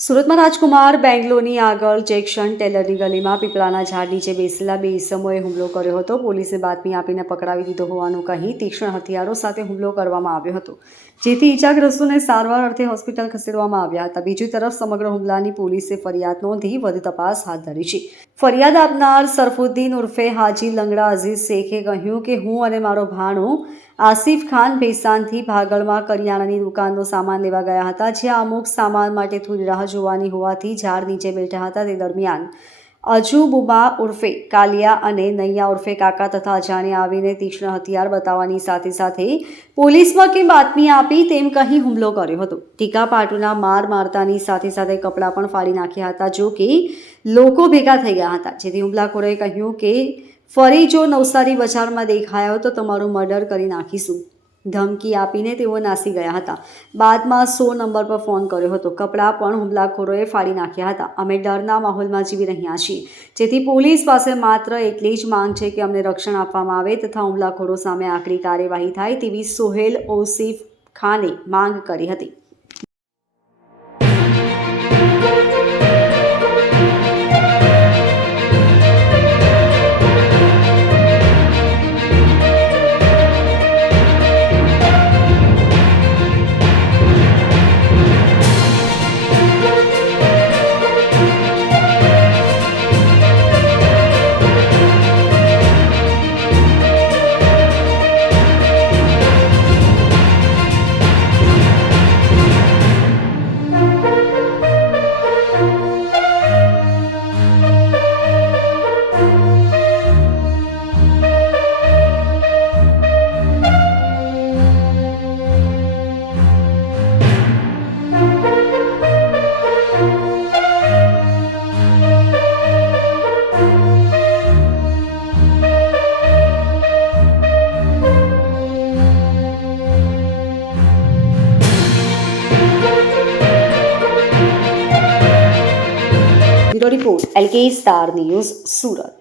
સુરતમાં રાજકુમાર બેંગ્લોરની આગળ જેક્શન ટેલરની ગલીમાં પીપળાના ઝાડ નીચે બેસેલા બે ઈસમોએ હુમલો કર્યો હતો. પોલીસે બાતમી આપીને પકડાવી દીધો હોવાનું કહી તીક્ષ્ણ હથિયારો સાથે હુમલો કરવામાં આવ્યો હતો, જેથી ઈજાગ્રસ્તોને સારવાર અર્થે હોસ્પિટલ ખસેડવામાં આવ્યા હતા. બીજી તરફ સમગ્ર હુમલાની પોલીસે ફરિયાદ નોંધી વધુ તપાસ હાથ ધરી છે. ફરિયાદ આપનાર સરફુદ્દીન ઉર્ફે હાજી લંગડા અઝીઝ શેખે કહ્યું કે હું અને મારો ભાણો આસિફ ખાન ભેસાનથી ભાગળમાં કરિયાણાની દુકાનનો સામાન લેવા ગયા હતા, જ્યાં અમુક સામાન માટે થોડી રાહ જોવાની હોવાથી ઝાડ નીચે બેઠા હતા. તે દરમિયાન અજુબુબા ઉર્ફે કાલિયા અને નૈયા ઉર્ફે કાકા તથા અજાણ્યા આવીને તીક્ષ્ણ હથિયાર બતાવવાની સાથે સાથે પોલીસમાં કેમ બાતમી આપી તેમ કહી હુમલો કર્યો હતો. ટીકા પાટુના માર મારતાની સાથે સાથે કપડાં પણ ફાડી નાખ્યા હતા. જો કે લોકો ભેગા થઈ ગયા હતા, જેથી હુમલાખોરોએ કહ્યું કે ફરી જો નવસારી બજારમાં દેખાયો તો તમારું મર્ડર કરી નાખીશું. ધમકી આપીને તેઓ નાસી ગયા હતા. બાદમાં 100 નંબર પર ફોન કર્યો હતો. કપડાં પણ હુમલાખોરોએ ફાડી નાખ્યા હતા. અમે ડરના માહોલમાં જીવી રહ્યા છીએ, જેથી પોલીસ પાસે માત્ર એટલી જ માંગ છે કે અમને રક્ષણ આપવામાં આવે તથા હુમલાખોરો સામે આકરી કાર્યવાહી થાય તેવી સોહેલ ઓસિફ ખાને માંગ કરી હતી. Bureau report LK star news Surat.